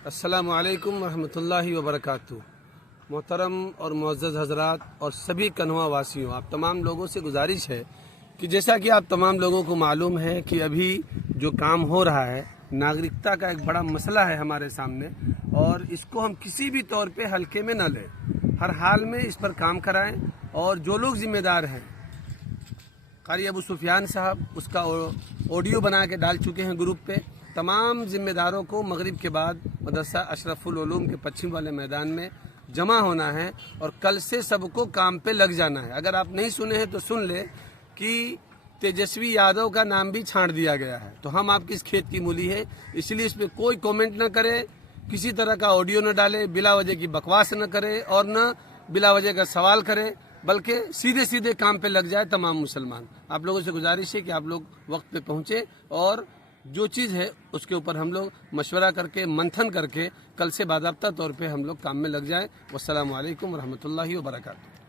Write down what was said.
अस्सलामु अलैकुम रहमतुल्लाहि व बरकातुहू। मोहतरम और मुअज़्ज़ज़ हज़रात और सभी कन्वा वासियों, आप तमाम लोगों से गुजारिश है कि जैसा कि आप तमाम लोगों को मालूम है कि अभी जो काम हो रहा है, नागरिकता का एक बड़ा मसला है हमारे सामने, और इसको हम किसी भी तौर पे हल्के में न लें। हर हाल में इस पर काम कराएं, और जो लोग जिम्मेदार हैं, कारी अबू सुफियान साहब उसका ऑडियो बना के डाल चुके हैं ग्रुप पे। तमाम जिम्मेदारों को मगरिब के बाद मदरसा अशरफुल उलूम के पश्चिम वाले मैदान में जमा होना है और कल से सबको काम पे लग जाना है। अगर आप नहीं सुने हैं तो सुन ले कि तेजस्वी यादव का नाम भी छांट दिया गया है, तो हम आपकी इस खेत की मूली है, इसलिए इस पर कोई कमेंट न करे, किसी तरह का ऑडियो न डाले, बिला वजह की बकवास न करे और न बिला वजह का सवाल करे, बल्कि सीधे सीधे काम पे लग जाए तमाम मुसलमान। आप लोगों से गुजारिश है कि आप लोग वक्त पे पहुंचे और जो चीज़ है उसके ऊपर हम लोग मशवरा करके, मंथन करके कल से बाकायदा तौर पे हम लोग काम में लग जाएं। वस्सलामु अलैकुम रहमतुल्लाहि व बरकातुहू।